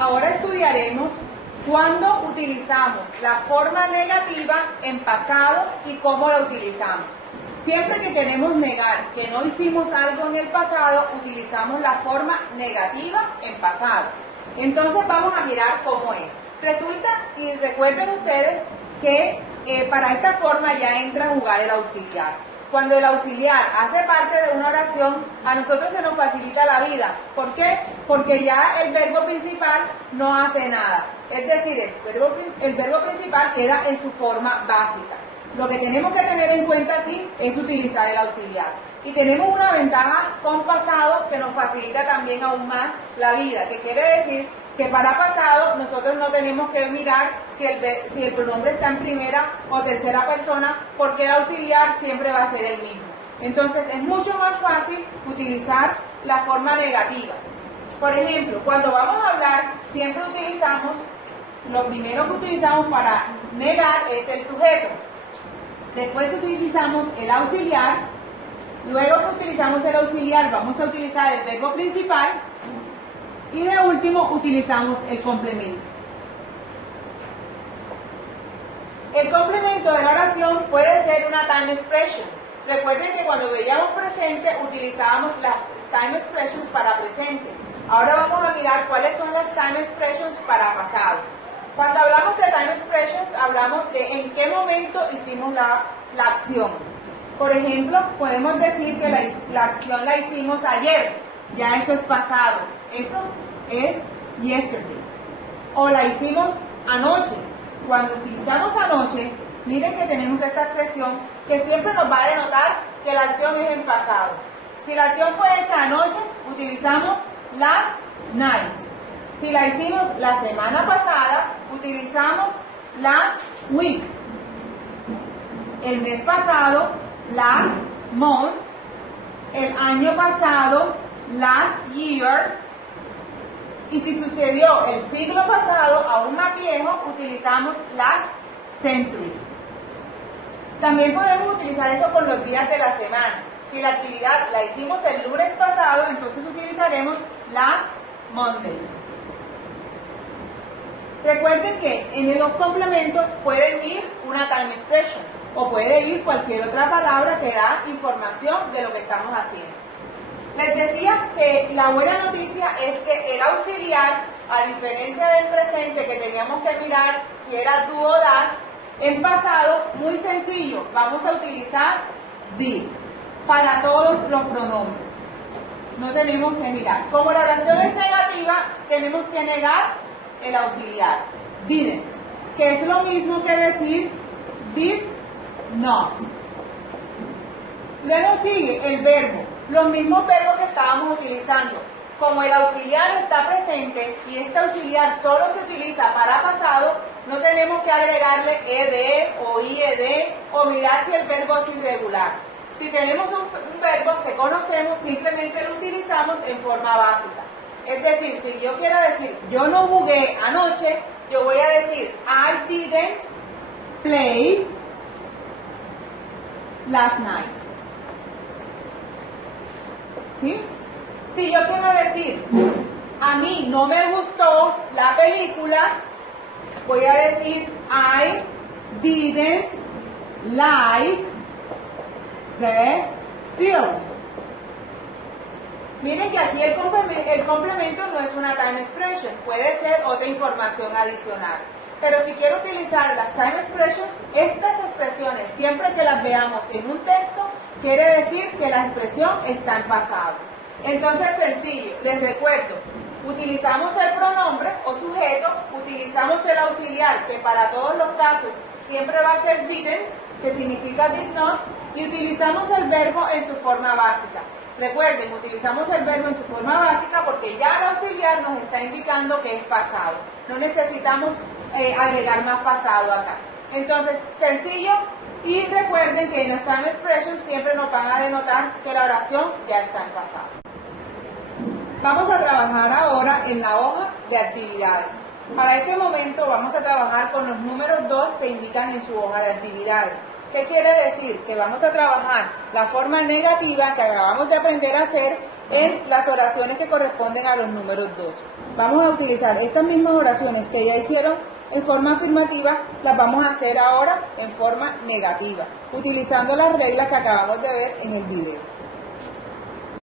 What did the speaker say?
Ahora estudiaremos cuándo utilizamos la forma negativa en pasado y cómo la utilizamos. Siempre que queremos negar que no hicimos algo en el pasado, utilizamos la forma negativa en pasado. Entonces vamos a mirar cómo es. Resulta, y recuerden ustedes, que para esta forma ya entra a jugar el auxiliar. Cuando el auxiliar hace parte de una oración, a nosotros se nos facilita la vida. ¿Por qué? Porque ya el verbo principal no hace nada. Es decir, el verbo principal queda en su forma básica. Lo que tenemos que tener en cuenta aquí es utilizar el auxiliar. Y tenemos una ventaja con pasado que nos facilita también aún más la vida, que quiere decir que para pasado nosotros no tenemos que mirar si el pronombre está en primera o tercera persona, porque el auxiliar siempre va a ser el mismo. Entonces es mucho más fácil utilizar la forma negativa. Por ejemplo, cuando vamos a hablar, siempre utilizamos, lo primero que utilizamos para negar es el sujeto. Después utilizamos el auxiliar. Luego que utilizamos el auxiliar, vamos a utilizar el verbo principal. Y de último, utilizamos el complemento. El complemento de la oración puede ser una time expression. Recuerden que cuando veíamos presente, utilizábamos las time expressions para presente. Ahora vamos a mirar cuáles son las time expressions para pasado. Cuando hablamos de time expressions, hablamos de en qué momento hicimos la acción. Por ejemplo, podemos decir que la acción la hicimos ayer. Ya eso es pasado. Eso es yesterday. O la hicimos anoche. Cuando utilizamos anoche, miren que tenemos esta expresión que siempre nos va a denotar que la acción es en pasado. Si la acción fue hecha anoche, utilizamos last night. Si la hicimos la semana pasada, utilizamos last week. El mes pasado, last month. El año pasado, last year. Y si sucedió el siglo pasado, aún más viejo, utilizamos last century. También podemos utilizar eso con los días de la semana. Si la actividad la hicimos el lunes pasado, entonces utilizaremos last Monday. Recuerden que en los complementos pueden ir una time expression o puede ir cualquier otra palabra que da información de lo que estamos haciendo. Les decía que la buena noticia es que el auxiliar, a diferencia del presente que teníamos que mirar si era do o das, en pasado, muy sencillo, vamos a utilizar did para todos los pronombres. No tenemos que mirar. Como la oración es negativa, tenemos que negar el auxiliar, didn't, que es lo mismo que decir did not. Luego sigue el verbo, los mismos verbos que estábamos utilizando. Como el auxiliar está presente y este auxiliar solo se utiliza para pasado, no tenemos que agregarle ed o ied o mirar si el verbo es irregular. Si tenemos un verbo que conocemos, simplemente lo utilizamos en forma básica. Es decir, si yo quiero decir yo no jugué anoche, yo voy a decir I didn't play last night. ¿Sí? Si yo quiero decir a mí no me gustó la película, voy a decir I didn't like the film. Miren que aquí el complemento no es una time expression, puede ser otra información adicional. Pero si quiero utilizar las time expressions, estas expresiones, siempre que las veamos en un texto, quiere decir que la expresión está en pasado. Entonces, sencillo, les recuerdo, utilizamos el pronombre o sujeto, utilizamos el auxiliar, que para todos los casos siempre va a ser didn't, que significa did not, y utilizamos el verbo en su forma básica. Recuerden, utilizamos el verbo en su forma básica porque ya el auxiliar nos está indicando que es pasado. No necesitamos agregar más pasado acá. Entonces, sencillo, y recuerden que en las time expressions siempre nos van a denotar que la oración ya está en pasado. Vamos a trabajar ahora en la hoja de actividades. Para este momento vamos a trabajar con los números 2 que indican en su hoja de actividades. ¿Qué quiere decir? Que vamos a trabajar la forma negativa que acabamos de aprender a hacer en las oraciones que corresponden a los números 2. vamos a utilizar estas mismas oraciones que ya hicieron en forma afirmativa, las vamos a hacer ahora en forma negativa, utilizando las reglas que acabamos de ver en el video.